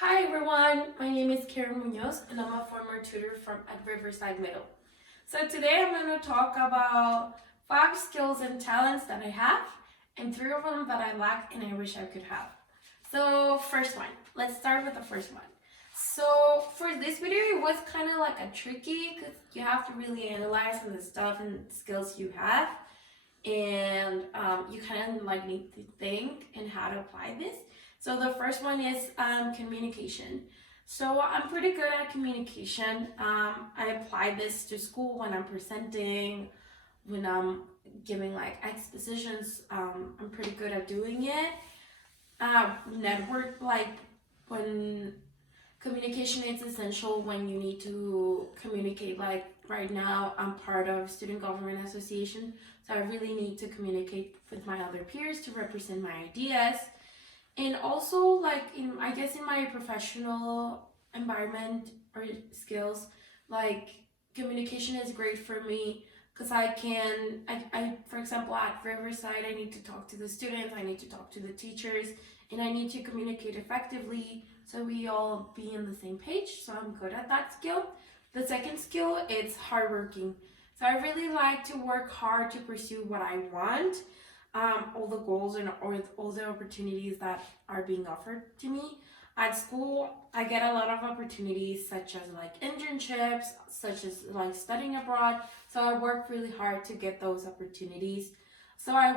Hi everyone, my name is Karen Munoz and I'm a former tutor at Riverside Middle. So today I'm going to talk about 5 skills and talents that I have and 3 of them that I lack and I wish I could have. So first one, let's start with the first one. So for this video it was kind of like a tricky because you have to really analyze on the stuff and skills you have and you kind of like need to think and how to apply this. So the first one is communication. So I'm pretty good at communication. I apply this to school when I'm presenting, when I'm giving like expositions. I'm pretty good at doing it. Network, like when communication is essential when you need to communicate. Like right now I'm part of Student Government Association, so I really need to communicate with my other peers to represent my ideas. And also, like in my professional environment or skills, like communication is great for me because I for example at Riverside I need to talk to the students, I need to talk to the teachers, and I need to communicate effectively so we all be on the same page. So I'm good at that skill. The second skill is hardworking. So I really like to work hard to pursue what I want. All the goals and all the opportunities that are being offered to me. At school, I get a lot of opportunities such as like internships, such as like studying abroad. So I work really hard to get those opportunities. So I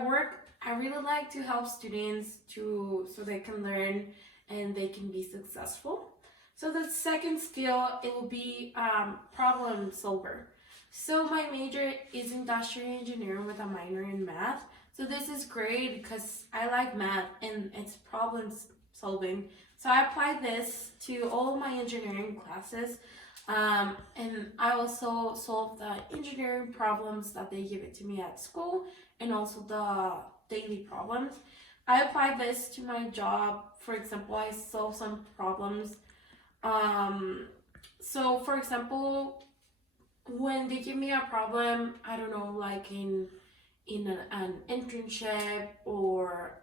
really like to help students so they can learn and they can be successful. So the second skill, it will be problem solver. So my major is industrial engineering with a minor in math. So this is great because I like math and it's problem solving. So I apply this to all my engineering classes, and I also solve the engineering problems that they give it to me at school and also the daily problems. I apply this to my job. For example, I solve some problems. So for example, when they give me a problem, I don't know, like in an internship or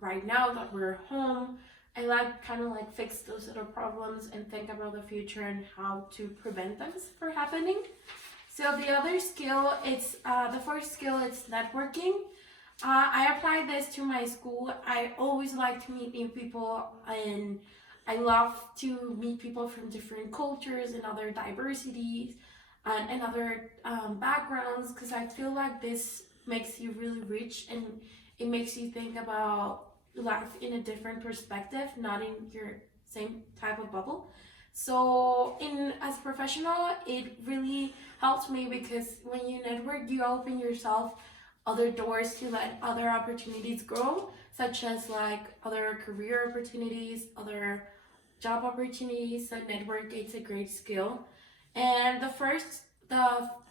right now that we're home, I like kind of like fix those little problems and think about the future and how to prevent them from happening. So the other skill, it's the first skill, it's networking. I apply this to my school. I always like to meet new people and I love to meet people from different cultures and other diversities and other backgrounds because I feel like this makes you really rich and it makes you think about life in a different perspective, not in your same type of bubble. So as a professional, it really helps me because when you network, you open yourself other doors to let other opportunities grow, such as like other career opportunities, other job opportunities. So network, it's a great skill. And the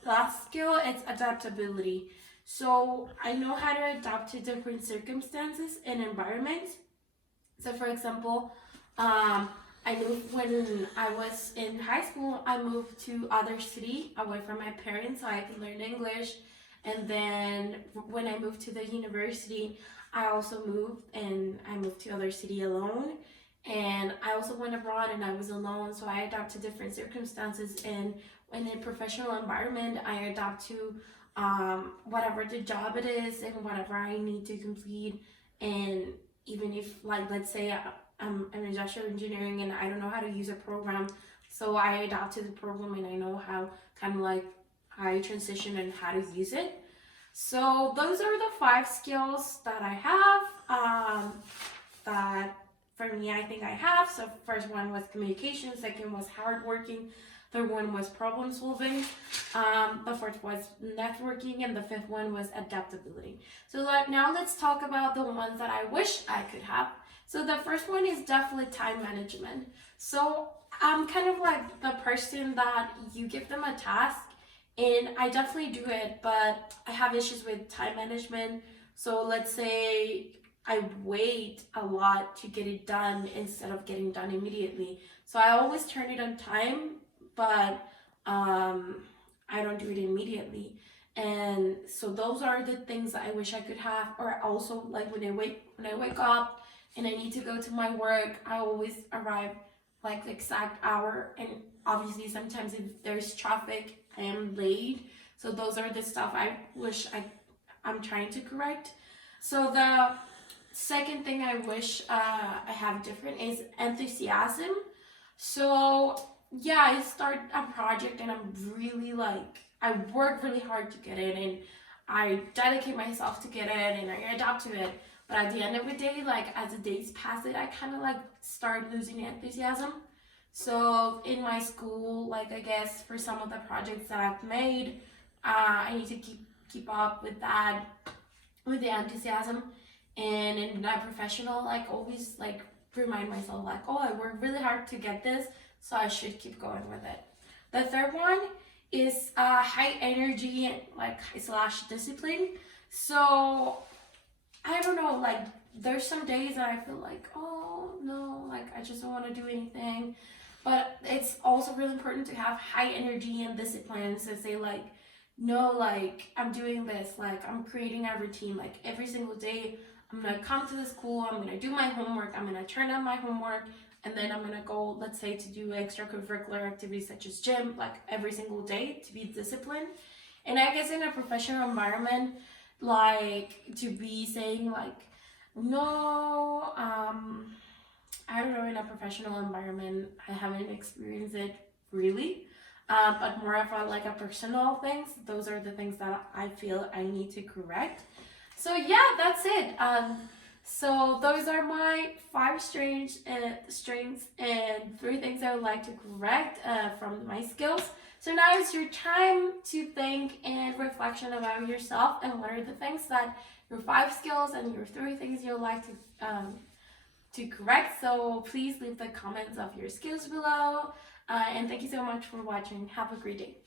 last skill is adaptability. So I know how to adapt to different circumstances and environments. So for example, I moved when I was in high school. I moved to other city away from my parents so I could learn English. And then when I moved to the university, I also moved and I moved to other city alone. And I also went abroad and I was alone, so I adapt to different circumstances. And in a professional environment, I adapt to whatever the job it is and whatever I need to complete. And even if, like, let's say I'm industrial engineering and I don't know how to use a program, so I adapt to the program and I know how kind of like how I transition and how to use it. So those are the 5 skills that I have that for me I think I have. So first one was communication, second was hardworking, third one was problem solving, the fourth was networking, and the fifth one was adaptability. So now let's talk about the ones that I wish I could have. So the first one is definitely time management. So I'm kind of like the person that you give them a task and I definitely do it, but I have issues with time management. So let's say I wait a lot to get it done instead of getting done immediately. So I always turn it on time, but I don't do it immediately. And so those are the things that I wish I could have. Or also like when I wake up and I need to go to my work, I always arrive like the exact hour. And obviously sometimes if there's traffic, I am late. So those are the stuff I wish I'm trying to correct. So the second thing I wish I have different is enthusiasm. So yeah, I start a project and I'm really like, I work really hard to get it, and I dedicate myself to get it, and I adapt to it. But at the end of the day, like as the days pass it, I kind of like start losing enthusiasm. So in my school, like I guess for some of the projects that I've made, I need to keep up with that, with the enthusiasm. And in that professional, like always like remind myself like, oh, I worked really hard to get this, so I should keep going with it. The third one is high energy and like slash discipline. So I don't know, like there's some days that I feel like, oh no, like I just don't want to do anything. But it's also really important to have high energy and discipline. So say like, no, like I'm doing this, like I'm creating a routine, like every single day I'm gonna come to the school, I'm gonna do my homework, I'm gonna turn on my homework, and then I'm gonna go, let's say, to do extracurricular activities such as gym, like every single day to be disciplined. And I guess in a professional environment, like to be saying like, no, I don't know, in a professional environment, I haven't experienced it really. But more of a like a personal things. Those are the things that I feel I need to correct. So yeah, that's it. So those are my 5 strengths and 3 things I would like to correct from my skills. So now it's your time to think and reflection about yourself and what are the things that your 5 skills and your 3 things you'd like to correct. So please leave the comments of your skills below. And thank you so much for watching. Have a great day.